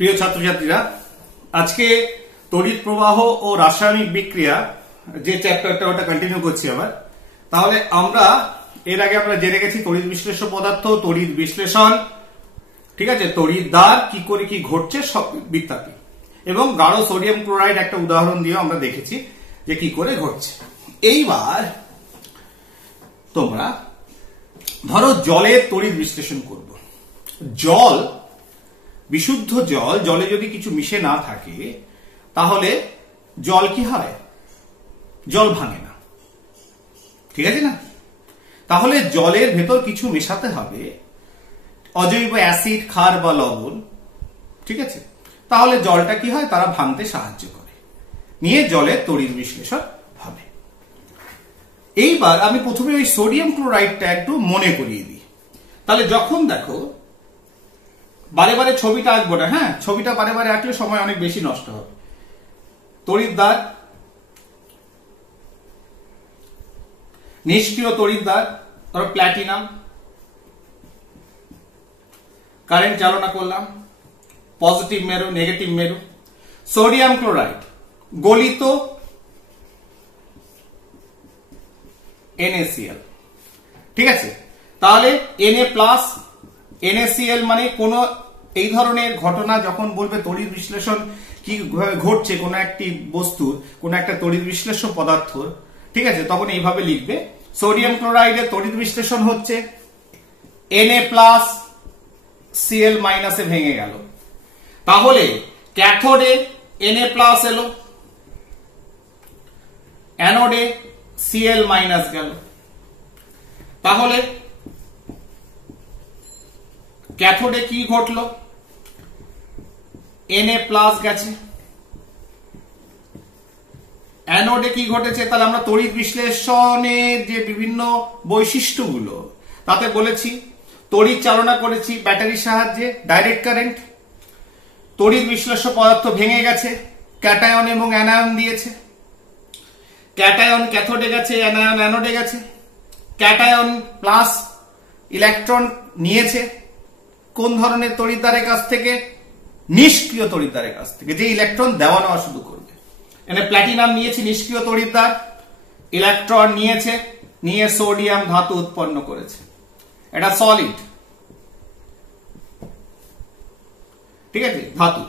প্রিয় ছাত্রছাত্রীরা, আজকে তড়িৎ প্রবাহ ও রাসায়নিক বিক্রিয়া যে চ্যাপ্টারটা ওটা কন্টিনিউ করছি আবার। তাহলে আমরা এর আগে আমরা জেনে গেছি তড়িৎ বিশ্লেষ্য পদার্থ, তড়িৎ বিশ্লেষণ, ঠিক আছে, তড়িৎ দ্বার কি করে কি ঘটছে সব ইত্যাদি, এবং গাঢ় সোডিয়াম ক্লোরাইড একটা উদাহরণ দিয়ে আমরা দেখেছি যে কি করে ঘটছে। এইবার তোমরা ধরো জলের তড়িৎ বিশ্লেষণ করব। জল, বিশুদ্ধ জল, জলে যদি কিছু মিশে না থাকে তাহলে জল কি হয়? জল ভাঙে না, ঠিক আছে না? তাহলে জলের ভেতর কিছু মেশাতে হবে, অজৈব অ্যাসিড, ক্ষার বা লবণ, ঠিক আছে? তাহলে জলটা কি হয়? তারা ভাঙতে সাহায্য করে, নিয়ে জলের তড়িৎ বিশ্লেষণ হবে। এইবার আমি প্রথমে ওই সোডিয়াম ক্লোরাইডটা একটু মনে করিয়ে দিই। তাহলে যখন দেখো, বারে বারে ছবিটা আঁকবো না, হ্যাঁ, ছবিটা বারে বারে আঁকলে সময় অনেক বেশি নষ্ট হবে। তড়িৎদ্বার, নিষ্ক্রিয় তড়িৎদ্বার, ধরো প্ল্যাটিনাম, কারেন্ট চালনা করলাম, পজিটিভ মেরু, নেগেটিভ মেরু। সোডিয়াম ক্লোরাইড, গলিত NaCl, ঠিক আছে? তাহলে Na+, NaCl মানে কোন এই ধরনের ঘটনা যখন বলবে তড়িৎ বিশ্লেষণ কি ঘটছে কোন একটি বস্তুর, কোন একটা তড়িৎ বিশ্লেষ্য পদার্থ, ঠিক আছে, তখন এইভাবে লিখবে সোডিয়াম ক্লোরাইডের তড়িৎ বিশ্লেষণ হচ্ছে Na+, Cl- এ ভেঙে গেল। তাহলে ক্যাথোডে Na+ এলো, অ্যানোডে Cl- গেল। তাহলে ক্যাথোডে কি ঘটলো? Na+ গেছে। অ্যানোডে কি ঘটেছে? তাহলে আমরা তড়িৎ বিশ্লেষণের যে বিভিন্ন বৈশিষ্ট্যগুলো তাতে বলেছি, তড়িৎ চালনা করেছি ব্যাটারির সাহায্যে, ডাইরেক্ট কারেন্ট। তড়িৎ বিশ্লেষ্য পদার্থ ভেঙে গেছে, ক্যাটায়ন এবং অ্যানায়ন দিয়েছে। ক্যাটায়ন ক্যাথোডে গেছে, অ্যানায়ন অ্যানোডে গেছে। ক্যাটায়ন প্লাস ইলেকট্রন নিয়েছে কোন ধরনের তড়িৎদ্বারের কাছ থেকে? নিষ্ক্রিয় তড়িৎদ্বারের কাছ থেকে, যে ইলেকট্রন দেওয়া নেওয়া শুধু করবে। এখানে প্ল্যাটিনাম নিয়েছে নিষ্ক্রিয় তড়িৎদ্বার, ইলেকট্রন নিয়েছে, নিয়ে সোডিয়াম ধাতু উৎপন্ন করেছে। এটা সলিড, ঠিক আছে, ধাতু।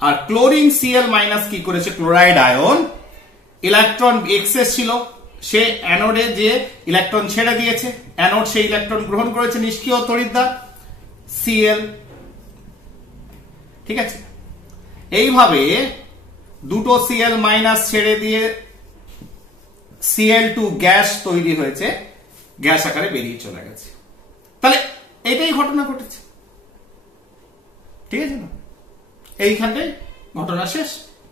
আর ক্লোরিন Cl- কি করেছে? ক্লোরাইড আয়ন, ইলেকট্রন এক্সেস ছিল, সে অ্যানোডে যে ইলেকট্রন ছেড়ে দিয়েছে, অ্যানোড সেই ইলেকট্রন গ্রহণ করেছে, নিষ্ক্রিয় তড়িৎদ্বার Cl, ঠিক আছে। এইভাবে দুটো Cl- ছেড়ে দিয়ে Cl2 গ্যাস তৈরি হয়েছে, গ্যাস আকারে বেরিয়ে চলে গেছে। তাহলে এটাই ঘটনা ঘটেছে, ঠিক আছে না? এইখানটাই ঘটনা শেষ,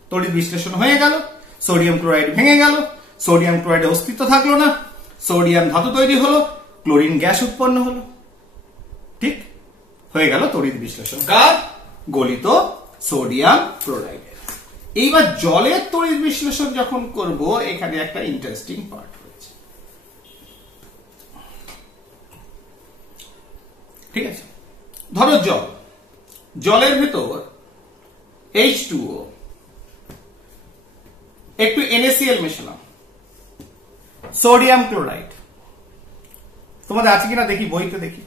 তড়িৎ বিশ্লেষণ হয়ে গেল, সোডিয়াম ক্লোরাইড ভেঙে গেল, সোডিয়াম ক্লোরাইডের অস্তিত্ব থাকলো না, সোডিয়াম ধাতু তৈরি হলো, ক্লোরিন গ্যাস উৎপন্ন হলো, ঠিক হয়ে গেল তড়িৎ বিশ্লেষণ কার? গলিত সোডিয়াম ক্লোরাইডের। এইবার জলের তড়িৎ বিশ্লেষণ যখন করব, এখানে একটা ইন্টারেস্টিং পার্ট রয়েছে, ঠিক আছে? ধরো জল, জলের ভেতর H2O, একটু NaCl মেশালাম, সোডিয়াম ক্লোরাইড। তোমাদের আছে কিনা দেখি, বইতে দেখি।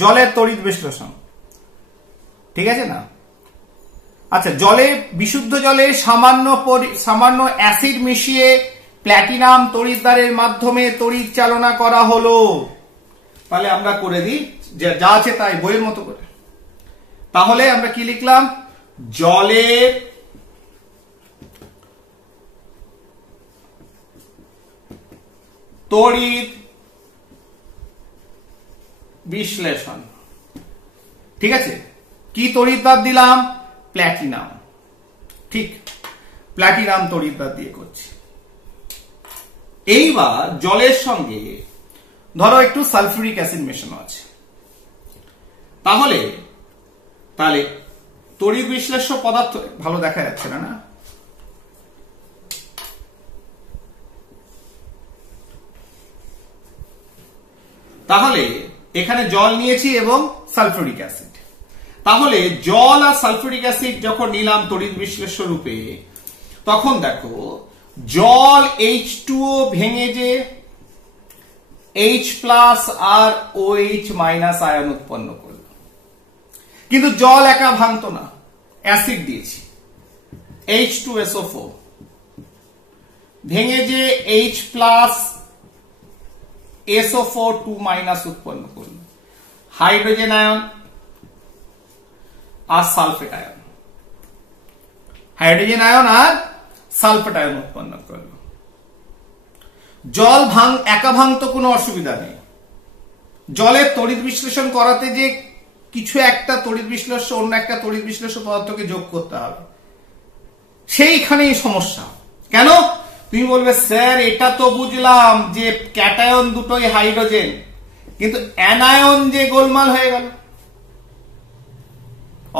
জলের তড়িৎ বিশ্লেষণ, ঠিক আছে না? আচ্ছা, জলে, বিশুদ্ধ জলে সামান্য অ্যাসিড মিশিয়ে প্ল্যাটিনাম তড়িৎদ্বারের মাধ্যমে তড়িৎ চালনা করা হলো। তাহলে আমরা করে দিই যা আছে তাই বইয়ের মতো করে। তাহলে আমরা কি লিখলাম? জলের তড়িৎ বিশ্লেষণ, ঠিক আছে। কি তড়িৎদ্বার দিলাম? প্ল্যাটিনাম, ঠিক, প্ল্যাটিনাম তড়িৎদ্বার দিয়ে করছি। এইবার জলের সঙ্গে ধরো একটু সালফিউরিক অ্যাসিড মেশানো আছে, তাহলে তাহলে তড়িৎ বিশ্লেষ্য পদার্থ ভালো দেখা যাচ্ছে না না, তাহলে এখানে জল নিয়েছি এবং সালফিউরিক অ্যাসিড। তাহলে জল আর সালফিউরিক অ্যাসিড যখন নিলাম তড়িৎ বিশ্লেষ্য রূপে, তখন দেখো জল H2O ভেঙে যে H+ আর OH- আয়ন উৎপন্ন করল, কিন্তু জল একা ভাঙতো না, অ্যাসিড দিয়েছি H2SO4 ভেঙে যে H+ SO4 2- উৎপন্ন করল, হাইড্রোজেন আয়ন আর সালফেট আয়ন, হাইড্রোজেন আয়ন আর সালফেট আয়ন উৎপন্ন করল। জল একা ভাঙতো কোনো অসুবিধা নেই, জলের তড়িৎ বিশ্লেষণ করাতে যে কিছু একটা তড়িৎ বিশ্লেষ্য অন্য একটা তড়িৎ বিশ্লেষ্য পদার্থকে যোগ করতে হবে, সেইখানেই সমস্যা। কেন? তুমি বলবে স্যার এটা তো বুঝলাম যে ক্যাটায়ন দুটোই হাইড্রোজেন, কিন্তু অ্যানায়ন যে গোলমাল হয়ে গেল।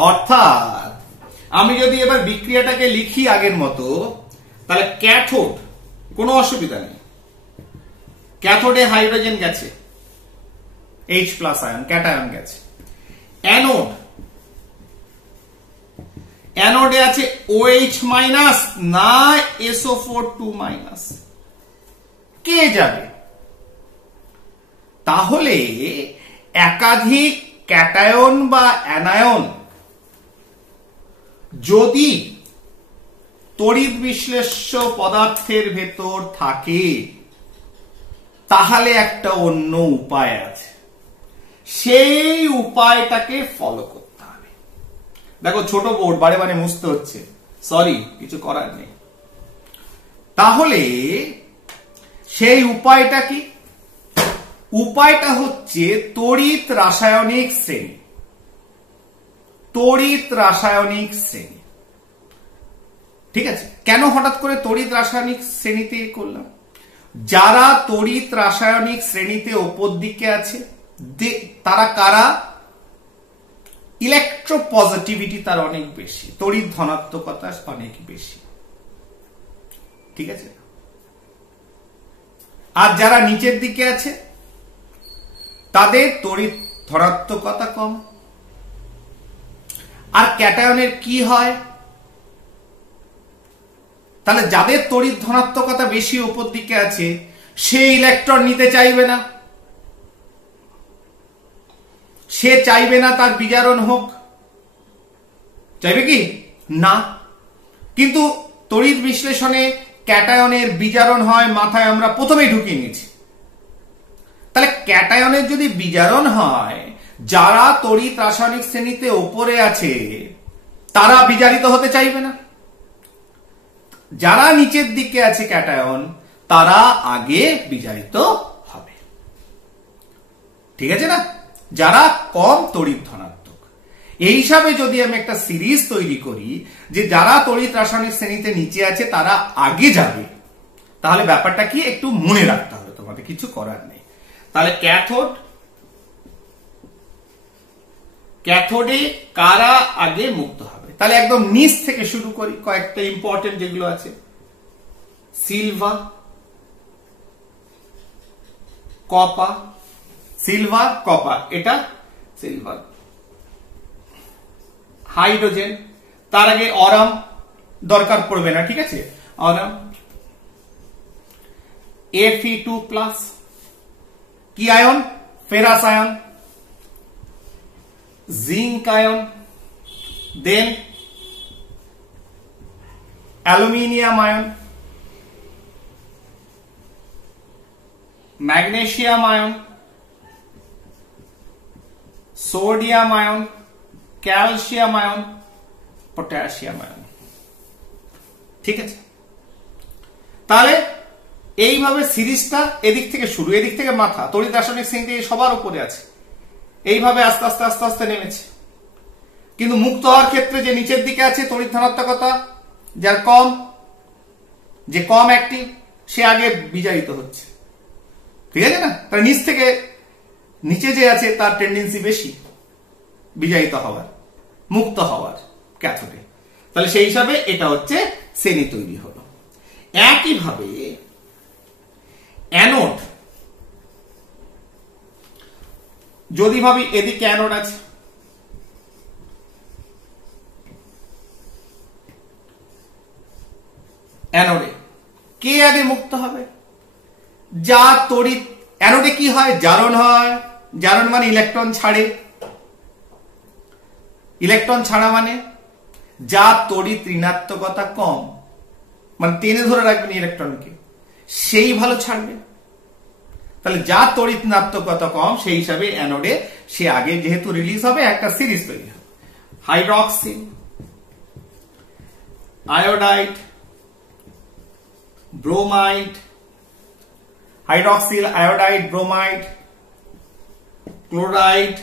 অর্থাৎ আমি যদি এবার বিক্রিয়াটাকে লিখি আগের মতো, তাহলে ক্যাথোড কোনো অসুবিধা নেই, ক্যাথোডে হাইড্রোজেন গেছে, H+ আয়ন ক্যাটায়ন গেছে। অ্যানোড, অ্যানোডে আছে OH- না SO4 2-, কে যাবে? তাহলে একাধিক ক্যাটায়ন বা অ্যানায়ন যদি তড়িৎ বিশ্লেষ্য পদার্থের ভেতর থাকে, তাহলে একটা অন্য উপায় আছে, সেই উপায়টাকে ফলো করতে হবে। দেখো ছোট বোর্ড বারে বারে মুছতে হচ্ছে, সরি, কিছু করার নেই। তাহলে সেই উপায়টা কি? উপায়টা হচ্ছে তড়িৎ রাসায়নিক শ্রেণী। তড়িৎ রাসায়নিক শ্রেণী, ঠিক আছে? কেন হঠাৎ করে তড়িৎ রাসায়নিক শ্রেণীতে করলাম? যারা তড়িৎ রাসায়নিক শ্রেণীতে ওপর দিকে আছে তারা কারা? ইলেকট্রোপজিটিভিটি তার অনেক বেশি, তড়িৎ ধনাত্মকতা অনেক বেশি, ঠিক আছে? আর যারা নিচের দিকে আছে তাদের তড়িৎ ধনাত্মকতা কম। আর ক্যাটায়নের কি হয়? তাহলে যাদের তড়িৎ ধনাত্মকতা বেশি উপর দিকে আছে, সে ইলেকট্রন নিতে চাইবে না, সে চাইবে না তার বিজারণ হোক, চাইবে কি না? কিন্তু তড়িৎ বিশ্লেষণে ক্যাটায়নের বিজারণ হয়, মাথায় আমরা প্রথমেই ঢুকিয়ে নিয়েছি। তাহলে ক্যাটায়নের যদি বিজারণ হয়, যারা তড়িৎ রাসায়নিক শ্রেণীতে ওপরে আছে তারা বিজারিত হতে চাইবে না, যারা নিচের দিকে আছে ক্যাটায়ন তারা আগে বিজারিত হবে, ঠিক আছে না? যারা কম তড়িৎ ধনাত্মক। এই হিসাবে যদি আমি একটা সিরিজ তৈরি করি যে যারা তড়িৎ রাসায়নিক শ্রেণীতে নিচে আছে তারা আগে যাবে, তাহলে ব্যাপারটা কি একটু মনে রাখতে হবে, তোমাদের কিছু করার নেই। তাহলে ক্যাথোডে কারা আগে মুক্ত হবে? তাহলে একদম নিচ থেকে শুরু করি, কয়েকটা ইম্পর্টেন্ট যেগুলো আছে। সিলভার, কপার, সিলভার কপার, এটা সিলভার। হাইড্রোজেন, তার আগে অরাম দরকার পড়বে না, ঠিক আছে? অরাম। Fe2+, কি ion? Ferrous ion. Zinc ion, then aluminium ion, magnesium ion, sodium ion, calcium ion, potassium ion, ঠিক আছে? তাহলে এইভাবে সিরিজটা এদিক থেকে শুরু, এদিক থেকে মাথা, তড়িৎ রাসায়নিক শ্রেণীতে সবার উপরে আছে, এইভাবে আস্তে আস্তে আস্তে আস্তে নেমেছে। কিন্তু মুক্ত হওয়ার ক্ষেত্রে যে নিচের দিকে আছে তড়িৎ ধনাত্মকতা যার কম, যে কম অ্যাক্টিভ, সে আগে বিজারিত হচ্ছে, ঠিক আছে না? তার নিচ থেকে নিচে যে আছে তার টেন্ডেন্সি বেশি, বিজায়িত হওয়ার, মুক্ত হওয়ার ক্যাথোডে। তাহলে সেই হিসাবে এটা হচ্ছে শ্রেণী তৈরি হলো। একইভাবে অ্যানোড, যদি ভাবি এদিকে অ্যানোড আছে, অ্যানোডে কে আগে মুক্ত হবে? যা তড়িৎ, অ্যানোডে কি হয়? জারণ হয়। জারণ মানে ইলেকট্রন ছাড়ে। ইলেকট্রন ছাড়া মানে যা তড়িৎ ঋণাত্মকতা কম, মানে টেনে ধরে রাখবেন ইলেকট্রনকে, সেই ভালো ছাড়বে। তাহলে যা তড়িৎ ঋণাত্মকতা কম সেই হিসাবে অ্যানোডে সে আগে যেহেতু রিলিজ হবে, একটা সিরিজ তৈরি হবে। Hydroxyl, iodide, bromide, hydroxyl, iodide, bromide, chloride,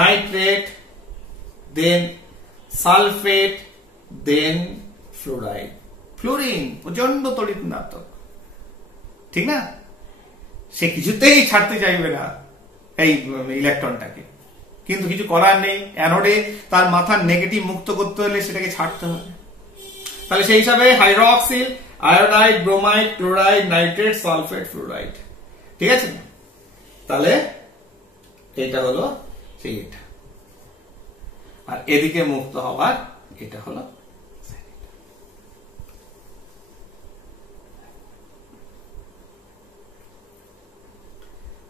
nitrate, then sulphate, then fluoride. Fluorine প্রচন্ড তড়িৎ ঋণাত্মক, ঠিক না? সে কিছুতেই ছাড়তে চাইবে না এই ইলেকট্রনটাকে, কিন্তু কিছু করার নেই। অ্যানোডে তার মাথার নেগেটিভ মুক্ত করতে হলে সেটাকে ছাড়তে হবে। তাহলে সেই হিসাবে hydroxyl, iodide, bromide, chloride, nitrate, sulphate, fluoride, ঠিক আছে? তাহলে এটা হলো সেই এটা, আর এদিকে মুক্ত হওয়ার এটা হলো।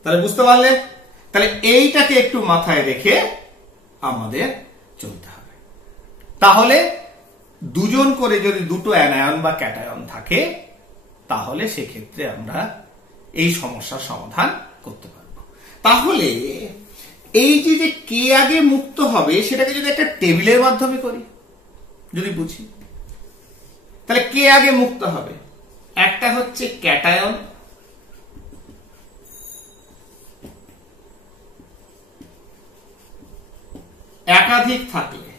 তাহলে বুঝতে পারলে? তাহলে এইটাকে একটু মাথায় রেখে আমাদের চলতে হবে। তাহলে দুজন করে যদি দুটো অ্যানায়ন বা ক্যাটায়ন থাকে, তাহলে সেক্ষেত্রে আমরা এই সমস্যার সমাধান করতে পারবো। তাহলে এই যে কে আগে মুক্ত হবে সেটাকে যদি একটা টেবিলের মাধ্যমে করি, যদি বুঝি, তাহলে কে আগে মুক্ত হবে? একটা হচ্ছে ক্যাটায়ন, একাধিক থাকলে,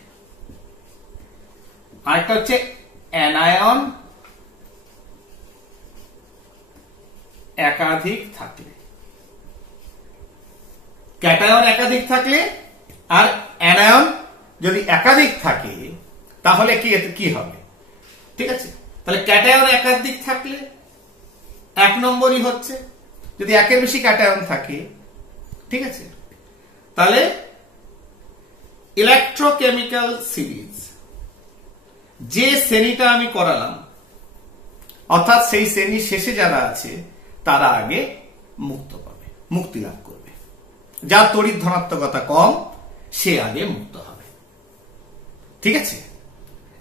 আরেকটা হচ্ছে অ্যানায়ন, একাধিক থাকলে। ক্যাটায়ন একাধিক থাকলে আর অ্যানায়ন যদি একাধিক থাকে তাহলে কি হবে? ঠিক আছে, তাহলে ক্যাটায়ন একাধিক থাকলে এক নম্বরই হচ্ছে, যদি একের বেশি ক্যাটায়ন থাকে, ঠিক আছে, তাহলে ইলেকট্রোকেমিক্যাল সিরিজ, যে শ্রেণীটা আমি করালাম, অর্থাৎ সেই শ্রেণীর শেষে যারা আছে তারা আগে মুক্ত পাবে, মুক্তি লাভ করবে। যার তড়িৎ ধনাত্মকতা কম সে আগে মুক্ত হবে। ঠিক আছে,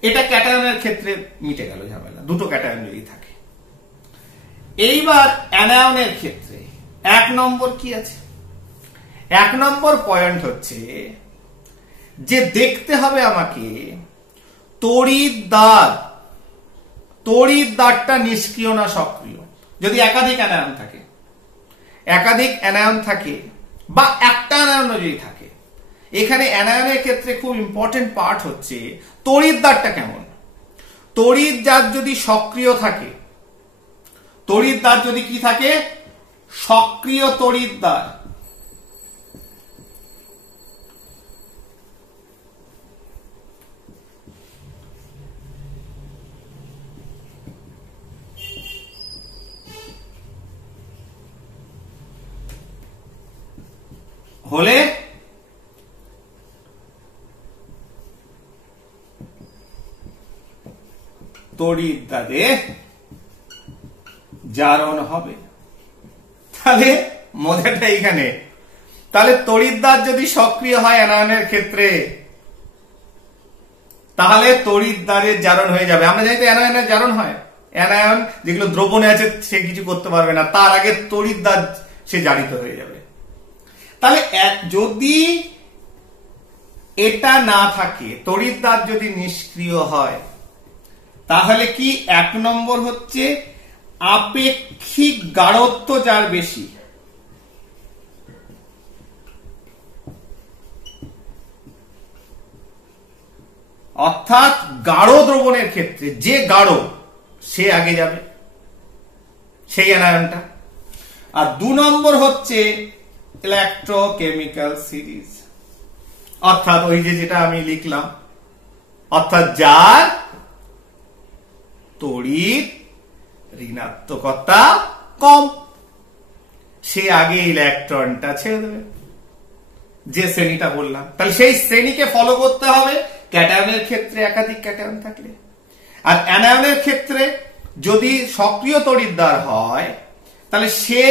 এটা ক্যাটায়নের ক্ষেত্রে মিটে গেল ঝামেলা, দুটো ক্যাটায়ন যদি থাকে। এইবার অ্যানায়নের ক্ষেত্রে এক নম্বর কি আছে? এক নম্বর পয়েন্ট হচ্ছে যে দেখতে হবে আমাকে তড়িৎদ্বারটা নিষ্ক্রিয় না সক্রিয়। যদি একাধিক অ্যানায়ন থাকে, বা একটা অ্যানায়ন যদি থাকে, এখানে অ্যানায়নের ক্ষেত্রে খুব ইম্পর্টেন্ট পার্ট হচ্ছে তড়িৎদ্বারটা কেমন। তড়িৎদ্বার যদি সক্রিয় থাকে, তড়িৎদ্বার যদি কি থাকে, সক্রিয় তড়িৎদ্বার, হলে তড়িৎদ্বারে জারণ হবে। তাহলে মজাটা এইখানে, তাহলে তড়িৎদ্বার যদি সক্রিয় হয় অ্যানায়নের ক্ষেত্রে, তাহলে তড়িৎদ্বারের জারণ হয়ে যাবে। আমরা জানি তো অ্যানায়নের জারণ হয়, অ্যানায়ন যেগুলো দ্রবণে আছে সে কিছু করতে পারবে না, তার আগে তড়িৎদ্বার সে জারিত হয়ে যাবে। তাহলে যদি এটা না থাকে, তড়িৎদ্বার যদি নিষ্ক্রিয় হয়, তাহলে কি এক নম্বর হচ্ছে আপেক্ষিক গাঢ়ত্ব যার বেশি, অর্থাৎ গাঢ় দ্রবণের ক্ষেত্রে যে গাঢ় সে আগে যাবে, সেই অ্যানায়নটা। আর দু নম্বর হচ্ছে ইলেকট্রোকেমিক্যাল সিরিজ, অর্থাৎ ওই যে যেটা আমি লিখলাম, অর্থাৎ যার তড়িৎ ঋণাত্মকতা কম, সে আগে ইলেকট্রনটা ছেড়ে দেবে, যে শ্রেণীটা বললাম। তাহলে সেই শ্রেণীকে ফলো করতে হবে ক্যাটায়নের ক্ষেত্রে একাধিক ক্যাটায়ন থাকলে। আর অ্যানায়নের ক্ষেত্রে যদি সক্রিয় তড়িৎদ্বার হয়, তাহলে সে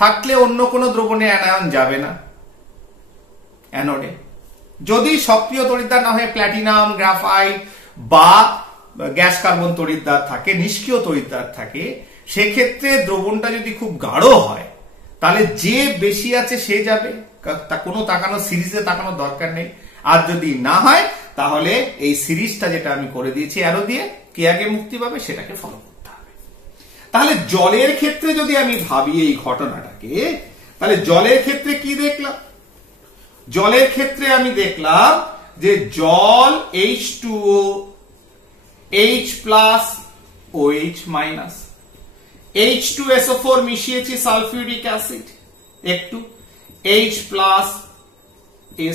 থাকলে অন্য কোনো দ্রবণে অ্যানায়ন যাবে না অ্যানোডে। যদি সক্রিয় তড়িৎদ্বার না হয়ে প্ল্যাটিনাম, গ্রাফাইট বা গ্যাস কার্বন তড়িৎদ্বার থাকে, নিষ্ক্রিয় তড়িৎদ্বার থাকে, সেক্ষেত্রে দ্রবণটা যদি খুব গাঢ় হয়, তাহলে যে বেশি আছে সে যাবে, কোনো তাকানো সিরিজে তাকানোর দরকার নেই। আর যদি না হয়, তাহলে এই সিরিজটা যেটা আমি করে দিয়েছি অ্যারো দিয়ে, কে আগে মুক্তি পাবে সেটাকে ফলো করতে হবে। তাহলে জলের ক্ষেত্রে যদি আমি ভাবি এই ঘটনাটাকে, তাহলে জলের ক্ষেত্রে কি দেখলাম? জলের ক্ষেত্রে আমি দেখলাম যে জল H2O, H plus OH minus, H2SO4 মিশিয়েছি সালফিউরিক অ্যাসিড একটু, H প্লাস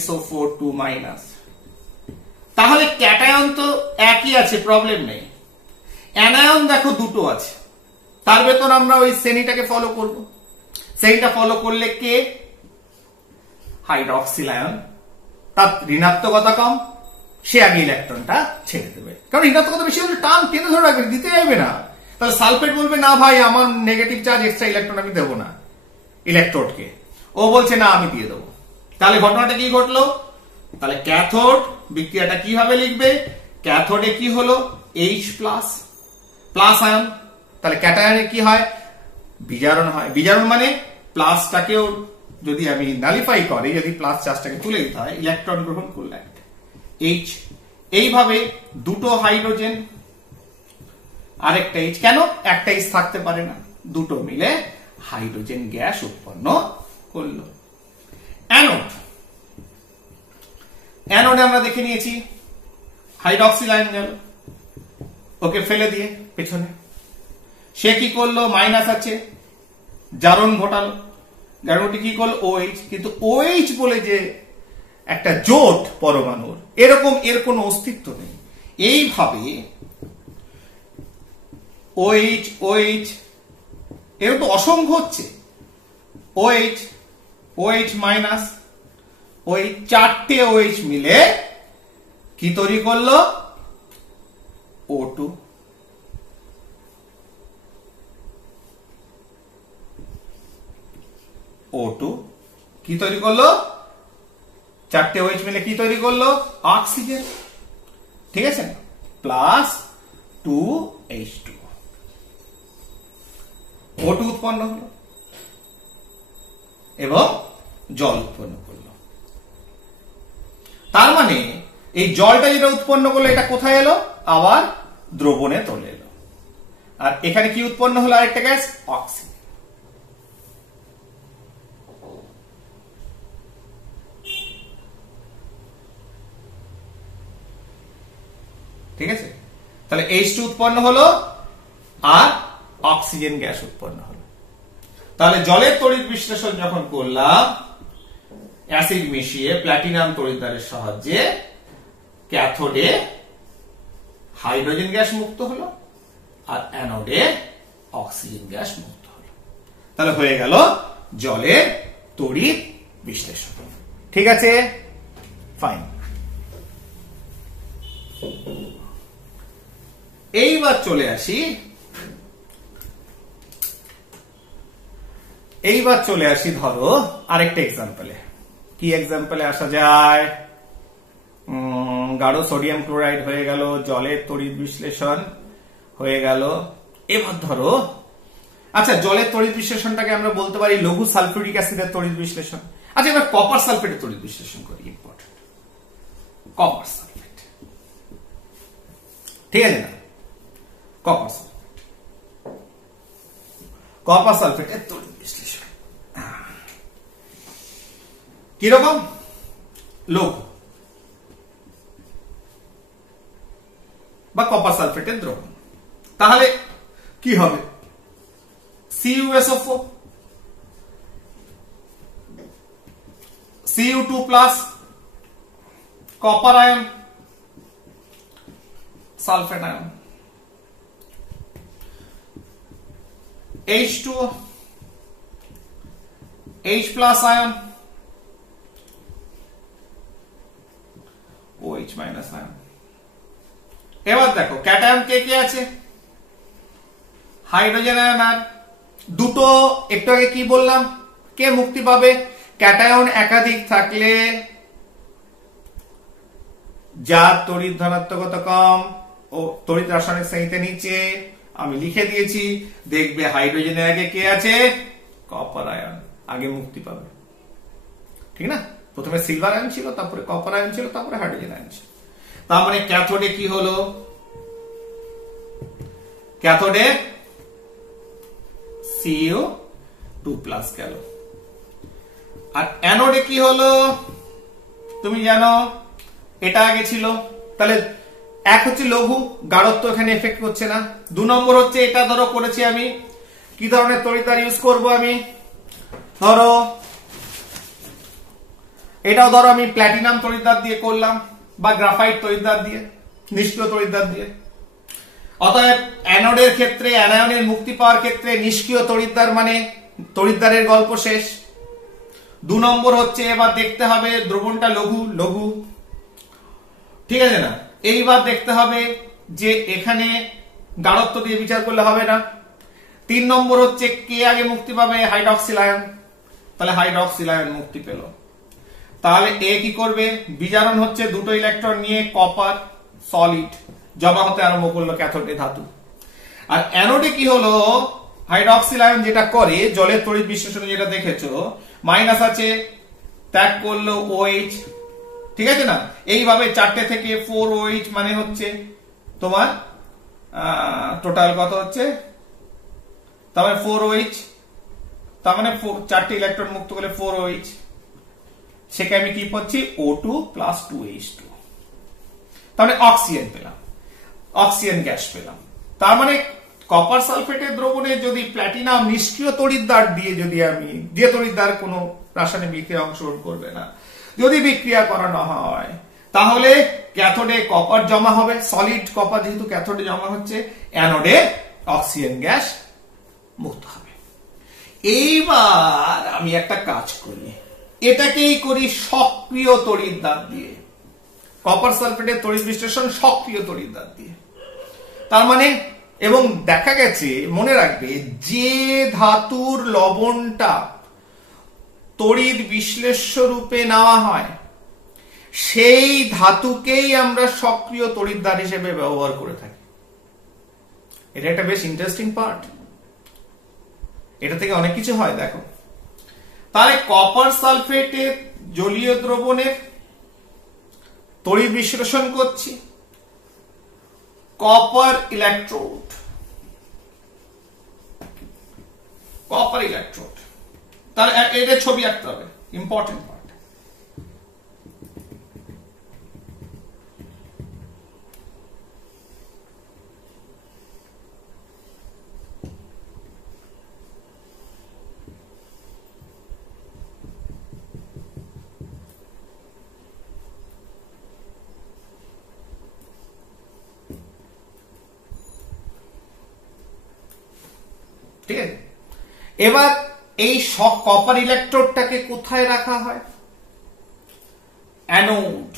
SO4 2 মাইনাস। তাহলে ক্যাটায়ন তো একই আছে, প্রবলেম নেই। অ্যানায়ন দেখো দুটো আছে, তার ভেতর আমরা ওই শ্রেণীটাকে ফলো করব। শ্রেণীটা ফলো করলে কে? হাইড্রক্সিল আয়ন, তার ঋণাত্মকতা কম, সে আগে ইলেকট্রনটা ছেড়ে দেবে, কারণ ঋণাত্মকতা বেশি হলে টান টেনে ধরে রাখবে, দিতে যাবে না। তাহলে সালফেট বলবে না ভাই আমার নেগেটিভ চার্জ এক্সট্রা ইলেকট্রন আমি দেবো না ইলেকট্রোডকে, ও বলছে না আমি দিয়ে দেবো। তাহলে ঘটনাটা কি ঘটলো? তাহলে ক্যাথোড বিক্রিয়াটা কিভাবে লিখবে? ক্যাথোডে কি হলো? H plus plus ion. তাহলে ক্যাটায়নে কি হয়? বিজারণ হয়। বিজারণ মানে প্লাসটাকেও যদি আমি নালিফাই করি, যদি প্লাস চার্জটাকে তুলে দিতে হয়, ইলেকট্রন গ্রহণ করলে H। এইভাবে দুটো হাইড্রোজেন আরেকটা H, কেন একটা H থাকতে পারে না, দুটো মিলে হাইড্রোজেন গ্যাস উৎপন্ন করলো। অ্যানোড, অ্যানোডে আমরা দেখে নিয়েছি হাইড্রক্সিল আয়ন গেল, ওকে ফেলে দিয়ে পেছনে সে কি করলো? মাইনাস আছে, জারণ ঘটালো। জারণটি কি করলো? OH। কিন্তু OH বলে যে একটা জোট পরমাণুর, এরকম এর কোনো অস্তিত্ব নেই। এইভাবে OH OH এর তো অসংখ্য হচ্ছে, OH OH মাইনাস, ওই চারটে OH মিলে কি তৈরি করলো? O2। O2 কি তৈরি করলো? চারটে OH মিলে কি তৈরি করলো? অক্সিজেন। ঠিক আছে, প্লাস 2H2, O2 উৎপন্ন হলো এবং জল উৎপন্ন করলো। তার মানে এই জলটা যেটা উৎপন্ন করলো, এটা কোথায় এলো? আবার দ্রবণে চলে এলো। আর এখানে কি উৎপন্ন হলো? আরেকটা গ্যাস, অক্সিজেন। ঠিক আছে, তাহলে H2 উৎপন্ন হলো আর অক্সিজেন গ্যাস উৎপন্ন হলো। তাহলে জলের তড়িৎ বিশ্লেষণ যখন করলাম অ্যাসিড মিশিয়ে প্ল্যাটিনাম তড়িৎদ্বারের সাহায্যে, ক্যাথোডে হাইড্রোজেন গ্যাস মুক্ত হলো আর অ্যানোডে অক্সিজেন গ্যাস মুক্ত হলো। তাহলে হয়ে গেল জলের তড়িৎ বিশ্লেষণ। ঠিক আছে, ফাইন। এইবার চলে আসি, ধরো আরেকটা এক্সাম্পলে। কি এক্সাম্পলে আসা যায়? গাঢ় সোডিয়াম ক্লোরাইড হয়ে গেল, জলের তড়িৎ বিশ্লেষণ হয়ে গেল। এবার ধরো, আচ্ছা জলের তড়িৎ বিশ্লেষণটাকে আমরা বলতে পারি লঘু সালফিউরিক অ্যাসিডের তড়িৎ বিশ্লেষণ। আচ্ছা এবার কপার সালফেটের তড়িৎ বিশ্লেষণ করি, ইম্পর্টেন্ট। কপার সালফেট, ঠিক আছে না? কপার সালফেটের তড়িৎ বিশ্লেষণ কিরকম? লঘু বা কপার সালফেটের দ্রবণ। তাহলে কি হবে? CuSO4 Cu2 plus copper ion sulphate ion, H2O H plus ion OH minus ion. এবার দেখো ক্যাটায়ন কে কে আছে, হাইড্রোজেন আয়ন আর দুটো। একটু আগে কি বললাম, কে মুক্তি পাবে, ক্যাটায়ন একাধিক থাকলে যার তড়িৎ ধনাত্মকতা কম ও তড়িৎ রাসায়নিক শ্রেণীতে নিচে, আমি লিখে দিয়েছি, দেখবে হাইড্রোজেনের আগে কে আছে, কপার আয়ন আগে মুক্তি পাবে, ঠিক না? প্রথমে সিলভার আয়ন ছিল, তারপরে কপার আয়ন ছিল, তারপরে হাইড্রোজেন আয়ন ছিল। তার মানে ক্যাথোডে কি হলো, ক্যাথোডে Cu2 প্লাস গেল। আর অ্যানোডে কি হলো তুমি জানো, এটা আগে ছিল, তাহলে এক হচ্ছে লঘু, গাঢ়ত্ব এখানে এফেক্ট করছে না। 2 নম্বর হচ্ছে এটা ধরো করেছি আমি, কি ধরনের তড়িৎদ্বার ইউজ করব আমি, ধরো এটাও ধরো আমি প্ল্যাটিনাম তড়িৎদ্বার দিয়ে করলাম বা গ্রাফাইট তড়িৎদ্বার দিয়ে, নিষ্ক্রিয় তড়িৎদ্বার দিয়ে। অতএব অ্যানোডের ক্ষেত্রে, অ্যানায়নের মুক্তি পাওয়ার ক্ষেত্রে নিষ্ক্রিয় তড়িৎদ্বার মানে তড়িৎদ্বারের গল্প শেষ। 2 নম্বর হচ্ছে এবার দেখতে হবে দ্রবণটা লঘু, লঘু, ঠিক আছে না? এইবার দেখতে হবে যে এখানে গাঢ়ত্ব দিয়ে বিচার করলে হবে না। 3 নম্বর হচ্ছে কে আগে মুক্তি পাবে, হাইড্রক্সিল আয়ন, তাহলে হাইড্রক্সিল আয়ন মুক্তি পেল। তাহলে এ কি করবে, বিজারণ হচ্ছে দুটো ইলেকট্রন নিয়ে কপার সলিড জমা হতে আরম্ভ করলো ক্যাথোডে ধাতু। আর অ্যানোডে কি হলো, হাইড্রক্সিল আয়ন যেটা করে জলের তড়িৎ বিশ্লেষণে যেটা দেখেছো, মাইনাস আছে, ত্যাগ করলো OH, ঠিক আছে না? এইভাবে 4টে থেকে 4 OH মানে হচ্ছে তোমার টোটাল কত হচ্ছে, তার মানে 4 OH, তার মানে 4টে ইলেকট্রন মুক্ত করলে 4 OH, সেখানে আমি কি পাচ্ছি O2 প্লাস 2H2, তার মানে অক্সিজেন পেলাম, অক্সিজেন গ্যাস পেলাম। তার মানে কপার সালফেটের দ্রবণে যদি প্ল্যাটিনাম নিষ্ক্রিয় তড়িৎদ্বার দিয়ে, যদি আমি যে তড়িৎদ্বার কোনো রাসায়নিক বিক্রিয়া অংশগ্রহণ করবে না, যদি বিক্রিয়া করানো হয়, তাহলে ক্যাথোডে কপার জমা হবে, সলিড কপার যেহেতু ক্যাথোডে জমা হচ্ছে, অ্যানোডে অক্সিজেন গ্যাস মুক্ত হবে। এইবার আমি একটা কাজ করি, এটাকেই করি সক্রিয় তড়িৎদ্বার দিয়ে, কপার সালফেটের তড়িৎ বিশ্লেষণ সক্রিয় তড়িৎদ্বার দিয়ে। তার মানে, এবং দেখা গেছে, মনে রাখবে, যে ধাতুর লবণটা তড়িৎ বিশ্লেষ্য রূপে নেওয়া হয়, সেই ধাতুকেই আমরা সক্রিয় তড়িৎদ্বার হিসেবে ব্যবহার করে থাকি। এটা একটা বেশ ইন্টারেস্টিং পার্ট, এটা থেকে অনেক কিছু হয়। দেখো তাহলে কপার সালফেটের জলীয় দ্রবণের তড়িৎ বিশ্লেষণ করছি, কপার ইলেকট্রোড, কপার ইলেকট্রোড, তাহলে এটা ছবি আঁকতে হবে, ইম্পর্টেন্ট পার্ট। ঠিক আছে, এবার এই সব কপার ইলেকট্রোডটাকে কোথায় রাখা হয়, অ্যানোড।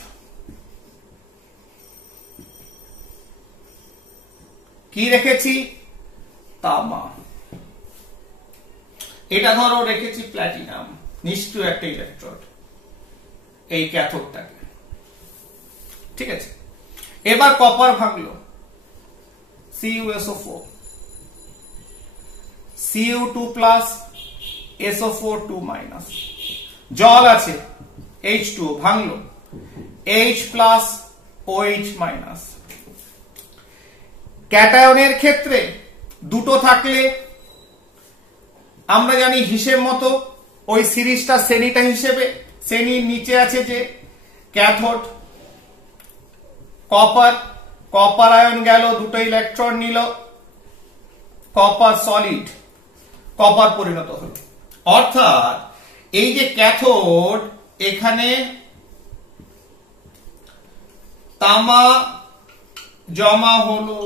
কি রেখেছি, তামা। এটা ধরো রেখেছি প্ল্যাটিনাম, নিষ্ক্রিয় একটা ইলেকট্রোড, এই ক্যাথোডটাকে, ঠিক আছে। এবার কপার ভাঙলো, CuSO4, Cu2 plus SO4 2 minus, জল আছে H2O, ভাঙলো H প্লাস OH মাইনাস। ক্যাটায়নের ক্ষেত্রে দুটো থাকলে আমরা জানি হিসেব মতো ওই সিরিজটা শ্রেণীটা হিসেবে, শ্রেণীর নিচে আছে যে ক্যাথোড, কপার, কপার আয়ন গেল, দুটো ইলেকট্রন নিল, কপার সলিড, কপার পরিণত হলো। অর্থাৎ এই যে ক্যাথোড, এখানে তামা জমা হলো,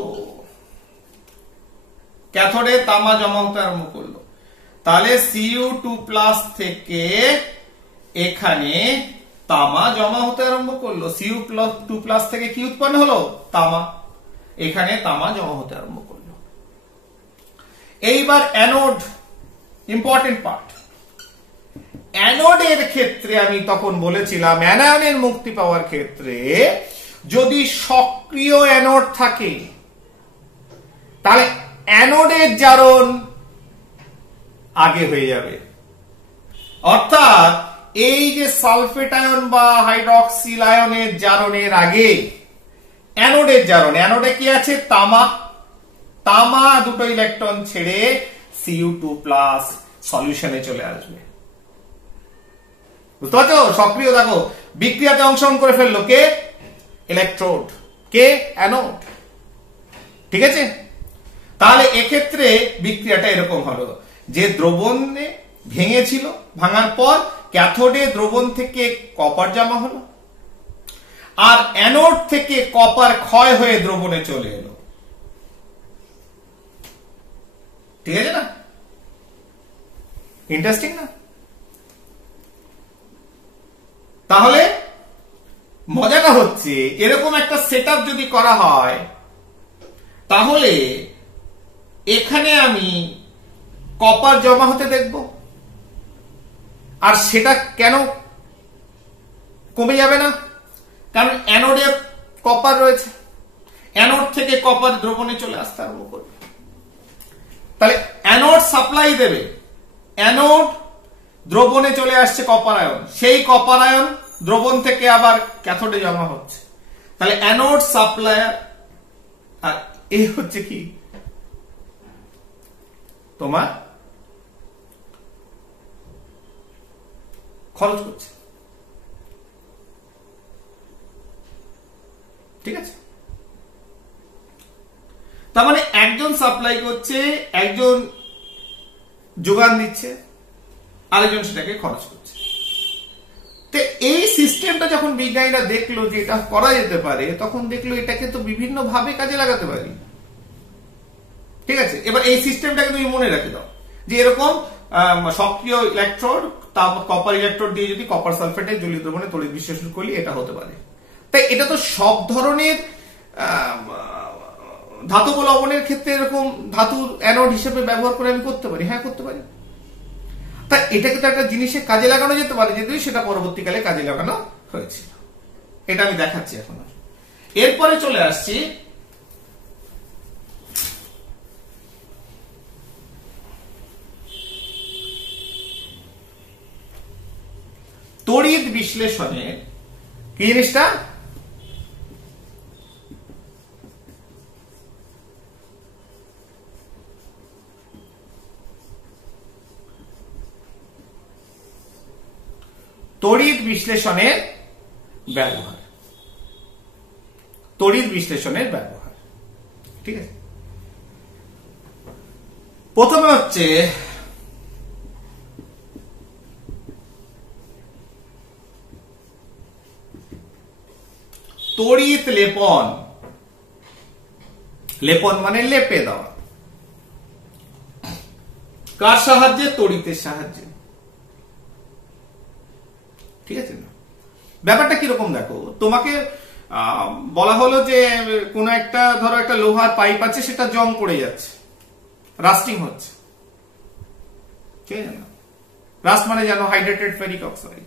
ক্যাথোডে তামা জমা হতে আরম্ভ করলো, তাহলে Cu2+ থেকে এখানে তামা জমা হতে আরম্ভ করলো। Cu2+ থেকে কি উৎপন্ন হলো? তামা। এখানে তামা জমা হতে আরম্ভ করলো। এইবার অ্যানোড, ইম্পর্টেন্ট পার্ট। অ্যানোডের ক্ষেত্রে আমি তখন বলেছিলাম অ্যানায়নের মুক্তি পাওয়ার ক্ষেত্রে যদি সক্রিয় অ্যানোড থাকে তাহলে অ্যানোডের জারণ আগে হয়ে যাবে। অর্থাৎ এই যে সালফেট আয়ন বা হাইড্রক্সিল আয়নের জারণের আগে অ্যানোডের জারণ, অ্যানোডে কি আছে? তামা। তামা দুটো ইলেকট্রন ছেড়ে Cu2+ সলিউশনে চলে আসবে। বুঝতে পারছো? সক্রিয় দেখো বিক্রিয়াতে অংশগ্রহণ করে ফেললো কে? ইলেকট্রোড। কে? অ্যানোড। ঠিক আছে? তাহলে এক্ষেত্রে বিক্রিয়াটা এরকম হলো যে দ্রবণে ভেঙেছিল, ভাঙার পর ক্যাথোডে দ্রবণ থেকে কপার জমা হলো, আর অ্যানোড থেকে কপার ক্ষয় হয়ে দ্রবণে চলে এলো। ঠিক আছে না? ইন্টারেস্টিং না? তাহলে মজাটা হচ্ছে এরকম একটা সেটআপ যদি করা হয় তাহলে এখানে আমি কপার জমা হতে দেখব, আর সেটা কেন কমে যাবে না? কারণ অ্যানোডে কপার রয়েছে, অ্যানোড থেকে কপার দ্রবণে চলে আসতে আরম্ভ করবে। তাহলে অ্যানোড সাপ্লাই দেবে, অ্যানোড দ্রবণে চলে আসছে কপার আয়ন, সেই কপার আয়ন দ্রবণ থেকে আবার ক্যাথোডে জমা হচ্ছে। তাহলে অ্যানোড সাপ্লায়ার, আর এই হচ্ছে কি তোমার খরচ করছে। ঠিক আছে? তার মানে একজন সাপ্লাই করছে, একজন যোগান দিচ্ছে, আরেকজন সেটাকে খরচ করছে। তো এই সিস্টেমটা যখন বিজ্ঞানীরা দেখলো যে এটা করা যেতে পারে, তখন দেখলো এটাকে তো বিভিন্ন ভাবে কাজে লাগাতে পারি। ঠিক আছে? এবার এই সিস্টেমটাকে তুমি মনে রাখে দাও যে এরকম সক্রিয় ইলেকট্রোড, তারপর কপার ইলেকট্রোড দিয়ে যদি কপার সালফেটে জলীয় দ্রবণে তড়িৎ বিশ্লেষণ করলে এটা হতে পারে। তাই এটা তো সব ধরনের ধাতব লবণের ক্ষেত্রে এরকম ধাতুর অ্যানোড হিসেবে ব্যবহার করে আমি করতে পারি। হ্যাঁ, করতে পারি। তাই এটাকে তো একটা জিনিসে কাজে লাগানো যেতে পারে, যেহেতু সেটা পরবর্তীকালে কাজে লাগানো হয়েছিল। এটা আমি দেখাচ্ছি এখন। এরপরে চলে আসছি তড়িৎ বিশ্লেষণের কি জিনিসটা? তড়িৎ বিশ্লেষণের ব্যবহার। তড়িৎ বিশ্লেষণের ব্যবহার। ঠিক আছে? প্রথমে হচ্ছে তড়িৎ লেপন। লেপন মানে লেপে দেওয়া। কার সাহায্যে? তড়িতের সাহায্যে। ঠিক আছে না? ব্যাপারটা কিরকম দেখো, তোমাকে বলা হলো যে কোন একটা ধরো একটা লোহার পাইপ আছে, সেটা জং পড়ে যাচ্ছে, রাস্টিং হচ্ছে। ঠিক আছে না? রাস্ট মানে জানো হাইড্রেটেড ফেরিক অক্সাইড।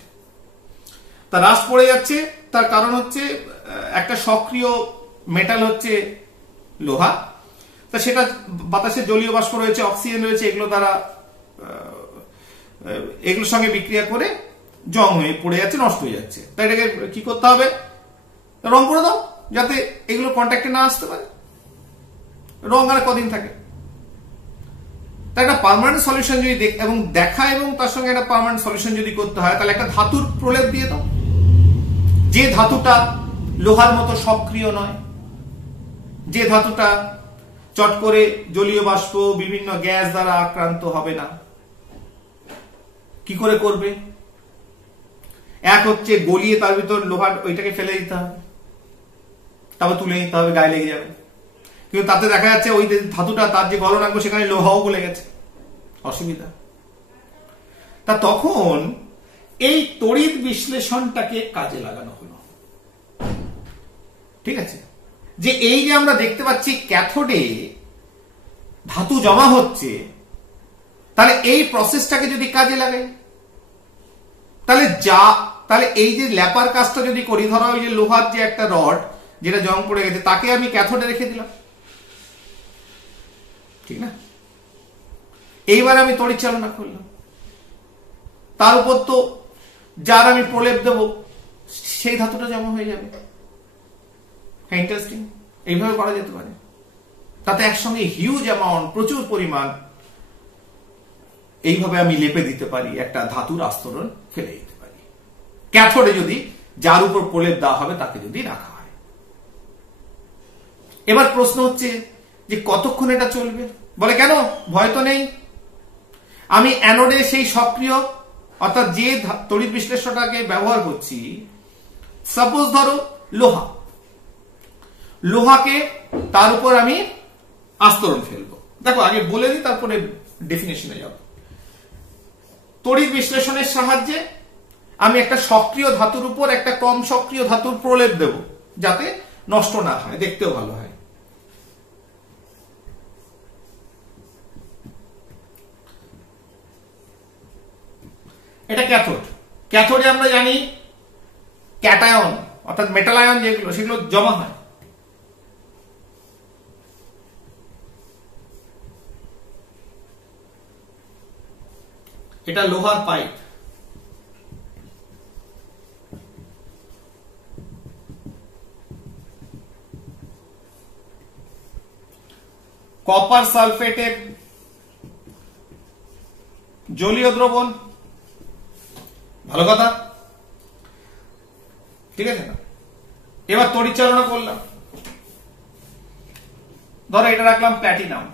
তা রাস্ট পড়ে যাচ্ছে, তার কারণ হচ্ছে একটা সক্রিয় মেটাল হচ্ছে লোহা, তা সেটা বাতাসে জলীয় বাষ্প রয়েছে, অক্সিজেন রয়েছে, এগুলো দ্বারা এগুলোর সঙ্গে বিক্রিয়া করে জং হয়ে পড়ে যাচ্ছে, নষ্ট হয়ে যাচ্ছে। তাই এটাকে কি করতে হবে? রং করে দাও, যাতে এগুলো কন্ট্যাক্টে না আসতে পারে। রং আর কদিন থাকে? তাই একটা পার্মানেন্ট সলিউশন যদি এবং দেখা এবং তার সঙ্গে একটা পার্মানেন্ট সলিউশন যদি করতে হয়, তাহলে একটা ধাতুর প্রলেপ দিয়ে দাও, যে ধাতুটা লোহার মতো সক্রিয় নয়, যে ধাতুটা চট করে জলীয় বাষ্প বিভিন্ন গ্যাস দ্বারা আক্রান্ত হবে না। কি করে করবে? এক হচ্ছে গলিয়ে তার ভিতর লোহার ওইটাকে ফেলে দিতে হবে, তারপর তুলে নিতে হবে, গায়ে লেগে যাবে। কিন্তু তাতে দেখা যাচ্ছে ওই ধাতুটা তার যে গলনাঙ্ক সেখানে লোহাও গলে গেছে, অসুবিধা। তা তখন এই তড়িৎ বিশ্লেষণটাকে কাজে লাগানো হলো। ঠিক আছে, যে এই যে আমরা দেখতে পাচ্ছি ক্যাথোডে ধাতু জমা হচ্ছে, তাহলে এই প্রসেসটাকে যদি কাজে লাগাই, তাহলে এই যে ল্যাপার কাজটা যদি করি, ধরো ওই যে লোহার যে একটা রড যেটা জং পড়ে গেছে তাকে আমি ক্যাথোডে রেখে দিলাম, ঠিক না? এইবার আমি তড়িৎ চালনা করলাম, তার উপর তো যার আমি প্রলেপ দেব সেই ধাতুটা জমা হয়ে যাবে। হ্যাঁ, ইন্টারেস্টিং। এইভাবে করা যেতে পারে। তাতে একসঙ্গে হিউজ অ্যামাউন্ট, প্রচুর পরিমাণ এইভাবে আমি লেপে দিতে পারি, একটা ধাতুর আস্তরণ ফেলে দিতে পারি ক্যাথোডে, যদি যার উপর প্রলেপ দেওয়া হবে তাকে যদি রাখা হয়। এবার প্রশ্ন হচ্ছে যে কতক্ষণ এটা চলবে? বলে কেন, ভয় তো নেই। আমি অ্যানোডে সেই সক্রিয় অর্থাৎ যে তড়িৎ বিশ্লেষণটাকে ব্যবহার করছি, সাপোজ ধরো লোহাকে তার উপর আমি আস্তরণ ফেলবো। দেখো আগে বলে দিই, তারপরে ডেফিনেশনে যাব। তড়িৎ বিশ্লেষণের সাহায্যে আমি একটা সক্রিয় ধাতুর উপর একটা কম সক্রিয় ধাতুর প্রলেপ দেব, যাতে নষ্ট না হয়, দেখতেও ভালো হয়। এটা ক্যাথোড। ক্যাথোডে আমরা জানি ক্যাটায়ন অর্থাৎ মেটাল আয়ন যেগুলো, সেগুলো জমা হয়। এটা লোহার পাইপ, কপার সালফেটের জলীয় দ্রবণ, ভালো কথা, ঠিক আছে না? এবার তড়িৎ চালনা করলাম, ধরো এটা রাখলাম প্ল্যাটিনাম,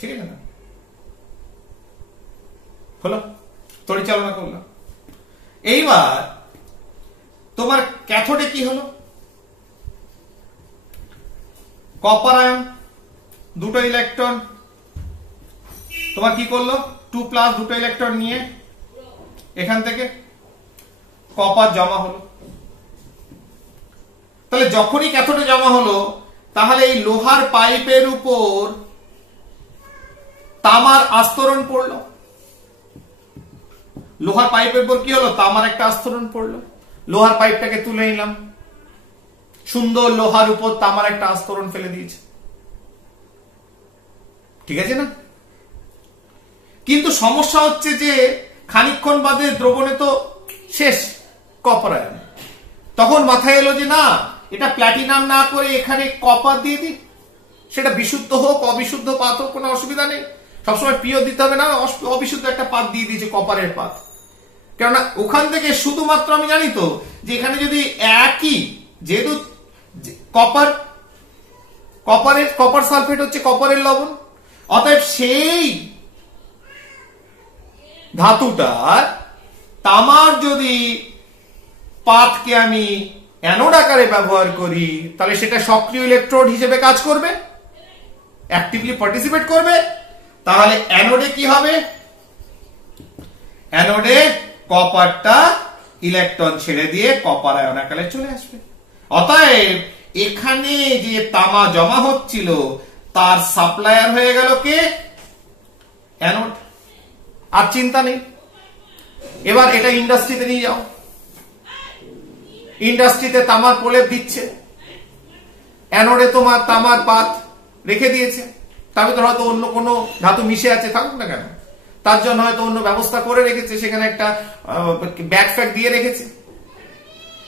ঠিক আছে না? হলো, তড়িৎ চালনা করলাম। এইবার তোমার ক্যাথোডে কি হলো? কপার আয়ন, দুটো ইলেকট্রন, তোমার কি করলো? 2+ দুটো ইলেকট্রন নিয়ে এখান থেকে কপার জমা হলো। তাহলে যখনই ক্যাথোডে জমা হলো, তাহলে এই লোহার পাইপের উপর তামার আস্তরণ পড়লো। লোহার পাইপের উপর কি হলো? তামার একটা আস্তরণ পড়লো। লোহার পাইপটাকে তুলে নিলাম, সুন্দর লোহার উপর তামার একটা আস্তরণ ফেলে দিয়েছে, ঠিক আছে না? কিন্তু সমস্যা হচ্ছে যে খানিকক্ষণ বাদে দ্রবণে তো শেষ কপার আয়ন। তখন মাথায় এলো যে না, এটা প্ল্যাটিনাম না করে এখানে কপার দিয়ে দিই, সেটা বিশুদ্ধ হোক অবিশুদ্ধ পাত হোক, কোনো অসুবিধা নেই। সবসময় পিওর দিতে হবে না, অবিশুদ্ধ একটা পাত দিয়ে দিয়েছে, কপারের পাত। কেননা ওখান থেকে শুধুমাত্র আমি জানি তো যে এখানে যদি একই, যেহেতু কপার সালফেট হচ্ছে কপারের লবণ, অতএব সেই ধাতুটার তামার যদি পাতকে আমি অ্যানোড আকারে ব্যবহার করি, তাহলে সেটা সক্রিয় ইলেকট্রোড হিসেবে কাজ করবে, অ্যাক্টিভলি পার্টিসিপেট করবে। তাহলে অ্যানোডে কি হবে? অ্যানোডে কপারটা ইলেকট্রন ছেড়ে দিয়ে কপার আয়ন আকারে চলে আসবে। অতএব এখানে যে তামা জমা হচ্ছিল তার সাপ্লায়ার হয়ে গেল কে? অ্যানোড। আর চিন্তা নেই। এবার এটা ইন্ডাস্ট্রিতে নিয়ে যাও, ইন্ডাস্ট্রিতে তামার প্রলেপ দিচ্ছে, অ্যানোডে তোমার তামার পাত রেখে দিয়েছে, তার ভিতরে হয়তো অন্য কোনো ধাতু মিশে আছে, থাকুক না কেন, তার জন্য হয়তো অন্য ব্যবস্থা করে রেখেছে, সেখানে একটা ব্যাগ ফ্যাগ দিয়ে রেখেছে,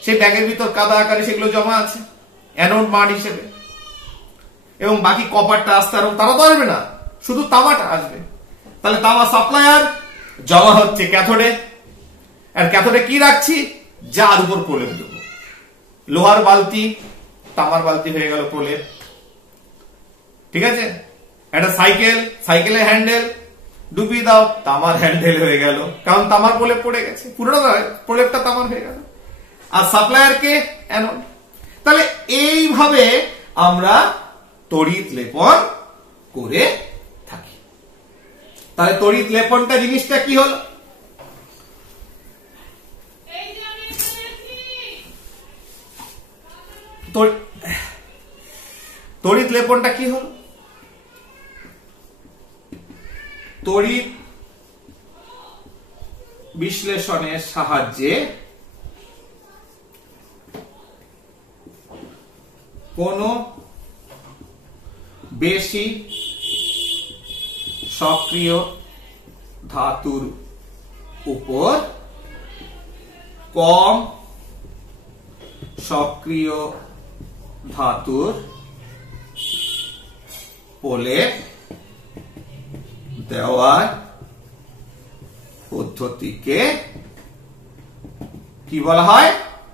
সেই ব্যাগের ভিতর কাদা আকারে সেগুলো জমা আছে অ্যানোড মাড হিসেবে, এবং বাকি কপারটা আসতে আরো তারা তো আসবে না, শুধু তামাটা আসবে। তাহলে তামা সাপ্লায়ার জমা হচ্ছে ক্যাথোডে, আর ক্যাথোডে কি রাখছি? যার উপর প্রলেপ দেব। লোহার বালতি তামার বালতি হয়ে গেল প্রলেপ, ঠিক আছে? একটা সাইকেলের হ্যান্ডেল, ডুবিয়ে দাও, তামার হ্যান্ডেল হয়ে গেল, কারণ তামার প্রলেপ পড়ে গেছে, পুরো প্রলেপটা তামার হয়ে গেল। আর সাপ্লায়ার কে? অ্যানোড। তাহলে এইভাবে আমরা তড়িৎ লেপন করে থাকি। তাহলে তড়িৎ লেপনটা জিনিসটা কি হলো? তড়িৎ লেপনটা কি হলো? তড়িৎ বিশ্লেষণের সাহায্যে কোন বেশি সক্রিয় ধাতুর উপর কম সক্রিয় ধাতুর প্রলেপ দেওয়ার পদ্ধতিকে কি বলা হয়?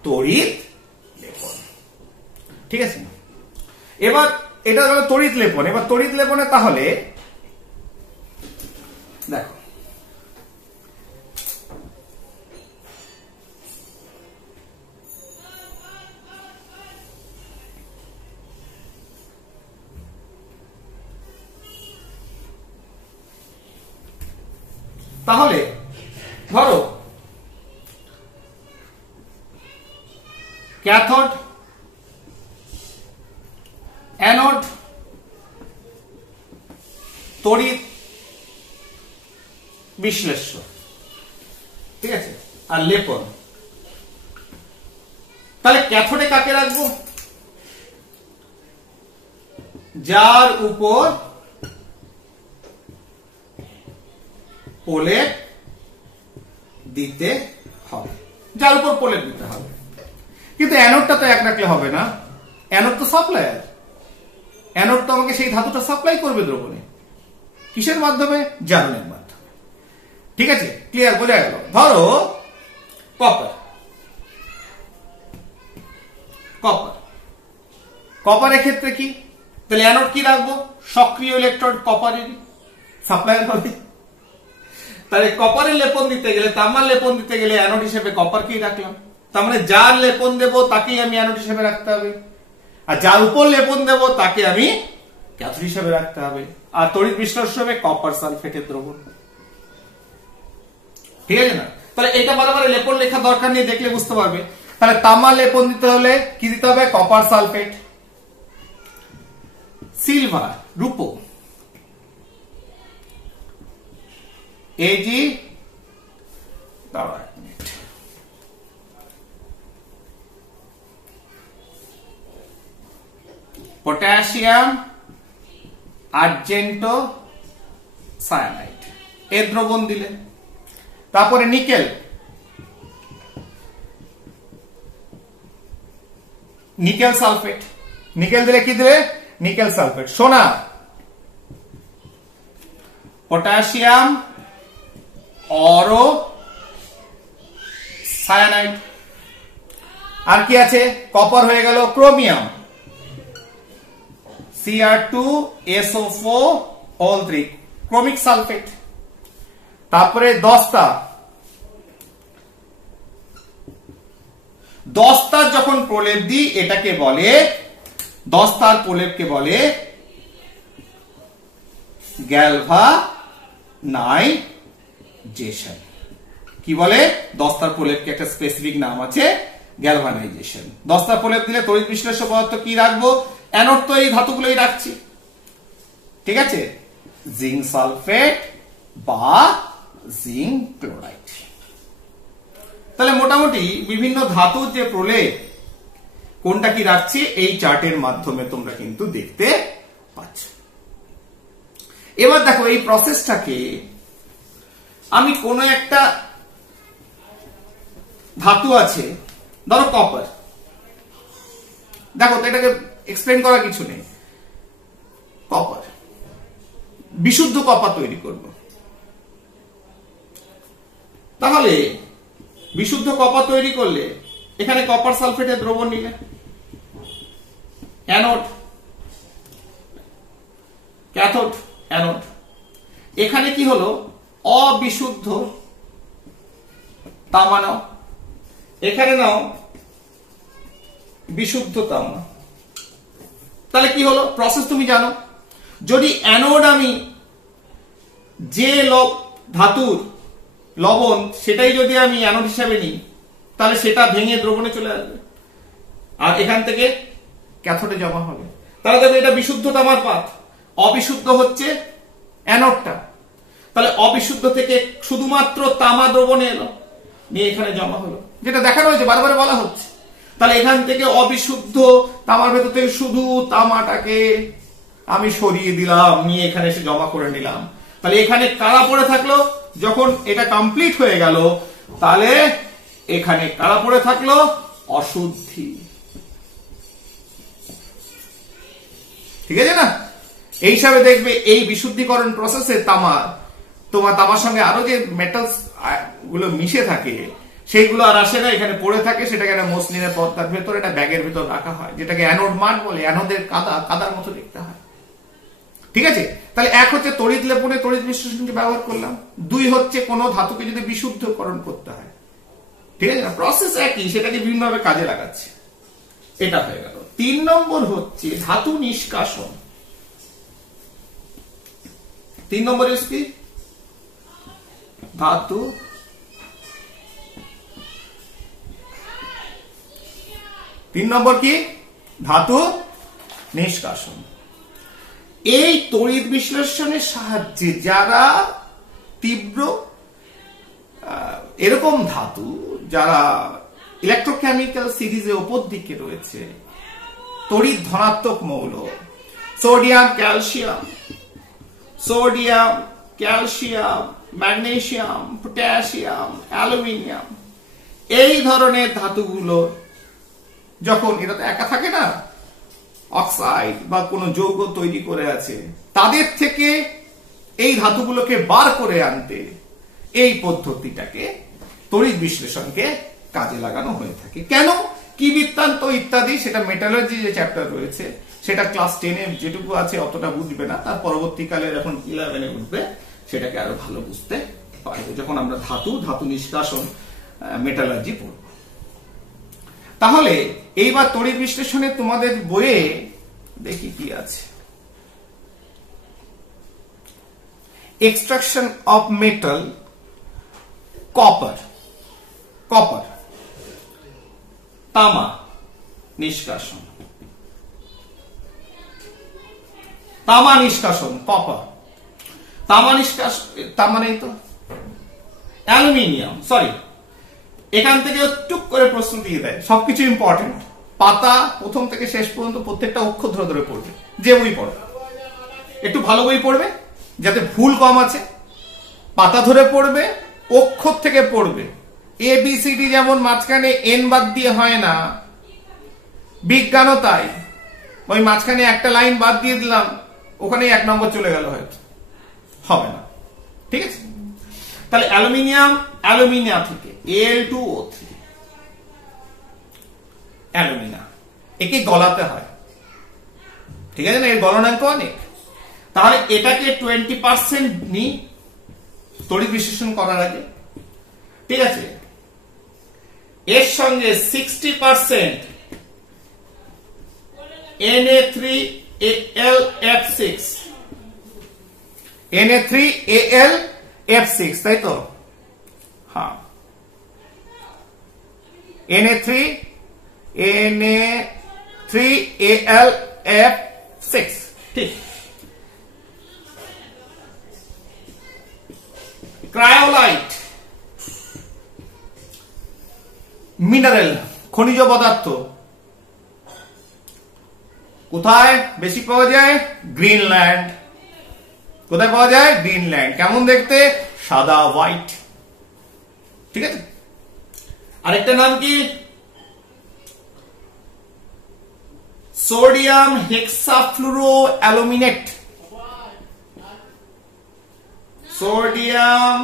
তড়িৎ লেপন। ঠিক আছে, এবার এটা হলো তড়িৎ লেপন। এবার তড়িৎ লেপনে তাহলে দেখো, তাহলে ধরো ক্যাথোড, অ্যানোড, তড়িৎ বিশ্লেষ্য, ঠিক আছে, আর লেপন। তাহলে ক্যাথোডে কাকে রাখবো? যার উপর প্রলেপ দিতে হবে, যার উপর প্রলেপ দিতে হবে। কিন্তু অ্যানোডটা তো এক রাখলে হবে না, অ্যানোড তো সাপ্লায়ার। অ্যানোড তো আমাকে সেই ধাতুটা সাপ্লাই করবে দ্রবণে। কিসের মাধ্যমে? জারণের মাধ্যমে। ঠিক আছে, ক্লিয়ার, বোঝা গেল? ধরো কপার, কপার, কপারের ক্ষেত্রে কি? তাহলে অ্যানোড কি রাখবো? সক্রিয় ইলেকট্রন কপারেরই সাপ্লায়ার হবে। তাহলে কপারের লেপন দিতে গেলে, তামার লেপন দিতে গেলে অ্যানোড হিসেবে কপারকেই রাখলাম। তার মানে যার লেপন দেব তাকেই আমি অ্যানোড হিসেবে রাখতে হবে, আর যার উপর লেপন দেব তাকে আমি ক্যাথোড হিসেবে রাখতে হবে। আর তড়িৎ বিশ্লেষ্য হবে কপার সালফেটের দ্রবণ। ঠিক আছে না? তাহলে এটা বারবার লেপন লেখা দরকার নেই, দেখলে বুঝতে পারবে। তাহলে তামার লেপন দিতে হলে কি দিতে হবে? Copper sulphate. সিলভার, রূপো, এজি, পটাশিয়াম, আর্জেন্টো সায়ানাইড এর দ্রবণ দিলে। তারপরে নিকেল, নিকেল সালফেট, নিকেল দিলে কি দিলে? Nickel sulphate. সোনা, পটাশিয়াম অরো সায়ানাইড। আর কি আছে? কপার হয়ে গেল ক্রোমিয়াম, Cr2SO4 ক্রোমিক সালফেট। তারপরে দস্তার যখন প্রলেপ দিই এটাকে বলে, দস্তার প্রলেপকে বলে গ্যালভানাইজেশন। কি বলে? দস্তার প্রলেপকে একটা স্পেসিফিক নাম আছে, গ্যালভানাইজেশন। দস্তার প্রলেপ দিলে তড়িৎ বিশ্লেষ্য পদার্থ কি রাখবো? অ্যানোড তো এই ধাতুগুলোই রাখছি। ঠিক আছে, জিঙ্ক সালফেট বা জিঙ্ক ক্লোরাইড। তাহলে মোটামুটি বিভিন্ন ধাতুর যে প্রলেপ কোনটা কি রাখছি এই চার্টের মাধ্যমে তোমরা কিন্তু দেখতে পাচ্ছ। এবার দেখো এই প্রসেসটাকে আমি কোন একটা ধাতু আছে, ধরো কপার, দেখো তো এটাকে এক্সপ্লেন করার কিছু নেই। কপার, বিশুদ্ধ কপার তৈরি করব। তাহলে বিশুদ্ধ কপার তৈরি করলে এখানে কপার সালফেটের দ্রবণ নিলে, অ্যানোড, ক্যাথোড, অ্যানোড, এখানে কি হলো, অবিশুদ্ধ তামা নাও, এখানে নাও বিশুদ্ধ তামা। তাহলে কি হলো, প্রসেস তুমি জানো। যদি অ্যানোড আমি যে ধাতুর লবণ সেটাই যদি আমি অ্যানোড হিসাবে নিই, তাহলে সেটা ভেঙে দ্রবণে চলে আসবে, আর এখান থেকে ক্যাথোডে জমা হবে। তাহলে দেখো এটা বিশুদ্ধ তামার পাত, অবিশুদ্ধ হচ্ছে অ্যানোডটা। তাহলে অবিশুদ্ধ থেকে শুধুমাত্র তামা দ্রবণে এলো, নিয়ে এখানে জমা হলো, যেটা দেখানো হয়েছে, বারবার বলা হচ্ছে। তাহলে এখান থেকে অবিশুদ্ধ তামার ভেতর থেকে শুধু তামাটাকে আমি সরিয়ে দিলাম, নিয়ে এখানে এসে জমা করে নিলাম। তাহলে এখানে কারা পড়ে থাকলো, যখন এটা কমপ্লিট হয়ে গেল, তাহলে এখানে কারা পড়ে থাকলো, অশুদ্ধি। ঠিক আছে না? এই হিসাবে দেখবে এই বিশুদ্ধিকরণ প্রসেসে তামার সঙ্গে আরো যে মেটালস গুলো মিশে থাকে সেইগুলো আর আসে না, এখানে পড়ে থাকে। সেটাকে একটা মসলিনের পর্দার ভেতর, এটা ব্যাগের ভেতর রাখা হয়, যেটাকে অ্যানোড মাঠ বলে। অ্যানোডের কাদার মতো দেখতে হয়। ঠিক আছে? তাহলে এক হচ্ছে তড়িৎ লেপনে তড়িৎ বিশ্লেষণকে ব্যবহার করলাম, দুই হচ্ছে কোন ধাতুকে যদি বিশুদ্ধকরণ করতে হয়। ঠিক আছে না? প্রসেস একই, সেটাকে বিভিন্নভাবে কাজে লাগাচ্ছে। এটা হয়ে গেল। 3 নম্বর হচ্ছে ধাতু নিষ্কাশন। 3 নম্বর কি? ধাতু ধাতু নিষ্কাশন। এই তড়িৎ বিশ্লেষণের সাহায্যে যারা তীব্র এরকম ধাতু যারা ইলেকট্রোকেমিক্যাল সিরিজে উপর দিকে রয়েছে, তড়িৎ ধনাত্মক মৌল, sodium calcium, magnesium, potassium, aluminium, এই ধরনের ধাতুগুলো যখন এরা তো একা থাকে না, অক্সাইড বা কোনো যৌগ তৈরি করে আছে, তাদের থেকে এই ধাতুগুলোকে বার করে আনতে এই পদ্ধতিটাকে তড়িৎ বিশ্লেষণকে কাজে লাগানো হয়ে থাকে। কেন, কি বৃত্তান্ত ইত্যাদি, সেটা মেটালজি যে চ্যাপ্টার রয়েছে সেটা ক্লাস 10-এ যেটুকু আছে অতটা বুঝবে না, তার পরবর্তীকালে যখন 11-এ উঠবে সেটাকে আরো ভালো বুঝতে পারবে, যখন আমরা ধাতু নিষ্কাশন মেটালজি পড়ব। তাহলে এইবার তড়িৎ বিশ্লেষণে তোমাদের বইয়ে দেখি কি আছে। এক্সট্রাকশন অফ মেটাল, কপার, তামা নিষ্কাশন, কপার, তামা নেই তো, অ্যালুমিনিয়াম, সরি, এখান থেকে টুক করে প্রশ্ন দিয়ে দেয়, সবকিছু ইম্পর্টেন্ট। পাতা প্রথম থেকে শেষ পর্যন্ত প্রত্যেকটা অক্ষর ধরে ধরে পড়বে, যে বই পড়বে একটু ভালো বই পড়বে, যাতে ভুল কম আছে, পাতা ধরে পড়বে, অক্ষর থেকে পড়বে। ABCD যেমন মাঝখানে এন বাদ দিয়ে হয় না, বিজ্ঞানও তাই। ওই মাঝখানে একটা লাইন বাদ দিয়ে দিলাম, ওখানে 1 নম্বর চলে গেল, হয়তো হবে না। ঠিক আছে? তাহলে অ্যালুমিনিয়াম থেকে Al2O3, অ্যালুমিনা, একে গলাতে হয়। ঠিক আছে না? এর গলনাঙ্ক অনেক। তাহলে এটাকে 20% নি তড়িৎ বিশ্লেষণ করার আগে। ঠিক আছে? এর সঙ্গে 60% Na3Al তাই তো? হ্যাঁ, Na3Al6, ঠিক। ক্রায়োলাইট, মিনারেল, খনিজ পদার্থ, কোথায় বেশি পাওয়া যায়? গ্রিনল্যান্ড। কোথায় পাওয়া যায়? গ্রিনল্যান্ড। কেমন দেখতে? সাদা, হোয়াইট। ঠিক আছে? আরেকটা নাম কি? Sodium hexafluoro aluminate. Sodium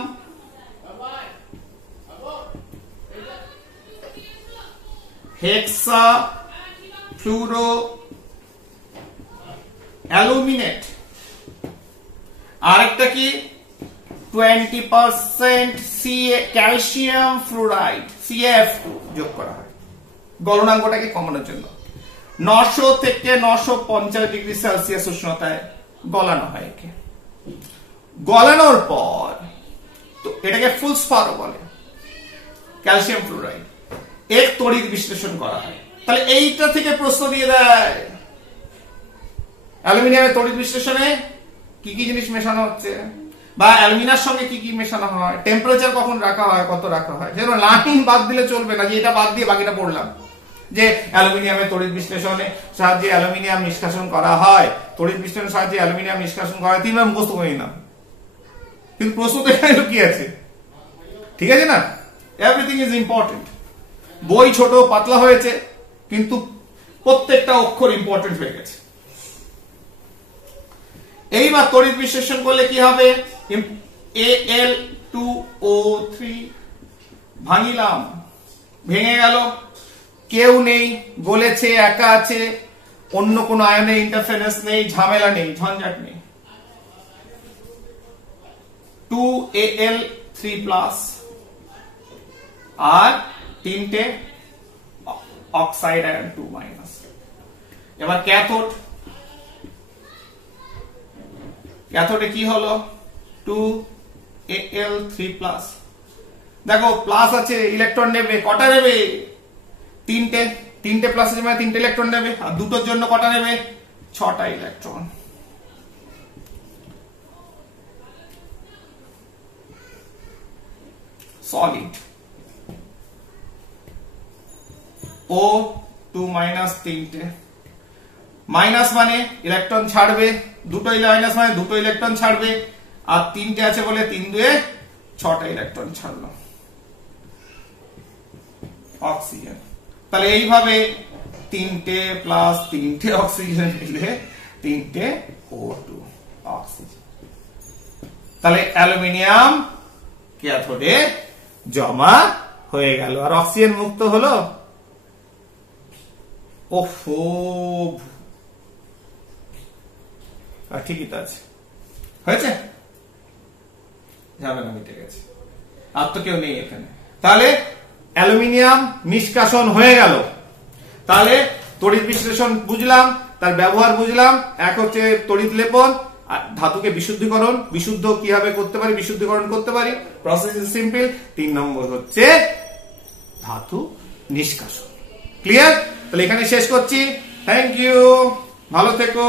hexafluoro aluminate. আরেকটা কি? 20% ক্যালসিয়াম ফ্লুরাইড CaF2 যোগ করা হয় গলনাঙ্কটাকে কমানোর জন্য। 900 থেকে 950 ডিগ্রি সেলসিয়াস উষ্ণতায় গলানো হয় একে। গলানোর পর তো এটাকে ফুলস্পারও বলে, ক্যালসিয়াম ফ্লুরাইড এর তড়িৎ বিশ্লেষণ করা হয়। তাহলে এইটা থেকে প্রশ্ন দিয়ে দেয় অ্যালুমিনিয়ামের তড়িৎ বিশ্লেষণে কি কি জিনিস মেশানো হচ্ছে, বা অ্যালুমিনিয়ামের সঙ্গে কি কি মেশানো হয়, টেম্পারেচার কখন রাখা হয়, কত রাখা হয়। যেন লাইন বাদ দিলে চলবে না যে এটা বাদ দিয়ে বাকিটা পড়লাম, যে অ্যালুমিনিয়ামের তড়িৎ বিশ্লেষণে সাহায্যে অ্যালুমিনিয়াম নিষ্কাশন করা হয়, তড়িৎ বিশ্লেষণের সাহায্যে অ্যালুমিনিয়াম নিষ্কাশন করা হয়, তিনবার মুখস্থ করে নিলাম। কিন্তু প্রশ্ন তো এখানে কি আছে, ঠিক আছে না? Everything is important. বই ছোট পাতলা হয়েছে কিন্তু প্রত্যেকটা অক্ষর ইম্পর্টেন্ট হয়ে গেছে। এইবার তড়িৎ বিশ্লেষণ করলে কি হবে, Al2O3 ভাঙিলাম, ভেঙে গেল, কেউ নেই, গলেছে, একা আছে, অন্য কোন আয়নের ইন্টারফারেন্স নেই, ঝামেলা নেই, ঝঞ্ঝাট নেই। 2Al3+ আর তিনটে অক্সাইড আয়ন 2-। এবার ক্যাথোড, ক্যাথোডে কি হলো, 2Al3+। দেখো প্লাস আছে, ইলেকট্রন নেবে, কটা নেবে, তিনটে, তিনটে প্লাস আছে মানে তিনটে ইলেকট্রন নেবে, আর দুটোর জন্য কটা নেবে, 6টা ইলেকট্রন। সলিড O2- তিনটে, মাইনাস মানে ইলেকট্রন ছাড়বে, দুটো মাইনাস মানে দুটো ইলেকট্রন ছাড়বে, আর তিনটে আছে বলে 3-2 6টা ইলেকট্রন ছাড়লো, অক্সিজেন। তাহলে এইভাবে তিনটে প্লাস তিনটে অক্সিজেন মিলে তিনটে O2 অক্সিজেন। তাহলে অ্যালুমিনিয়াম ক্যাথোডে জমা হয়ে গেল আর অক্সিজেন মুক্ত হলো। ওফো, ঠিকই তো আছে, হয়েছে, ঝামেলা মিটে গেছে, আর তো কেউ নেই এখানে। তাহলে অ্যালুমিনিয়াম নিষ্কাশন হয়ে গেল। তাহলে তড়িৎ বিশ্লেষণ বুঝলাম, তার ব্যবহার বুঝলাম। এক হচ্ছে তড়িৎ লেপন, আর ধাতুকে বিশুদ্ধীকরণ, বিশুদ্ধ কিভাবে করতে পারি, বিশুদ্ধীকরণ করতে পারি, প্রসেস ইজ সিম্পল। 3 নম্বর হচ্ছে ধাতু নিষ্কাশন। ক্লিয়ার? তাহলে এখানে শেষ করছি। থ্যাংক ইউ, ভালো থেকো।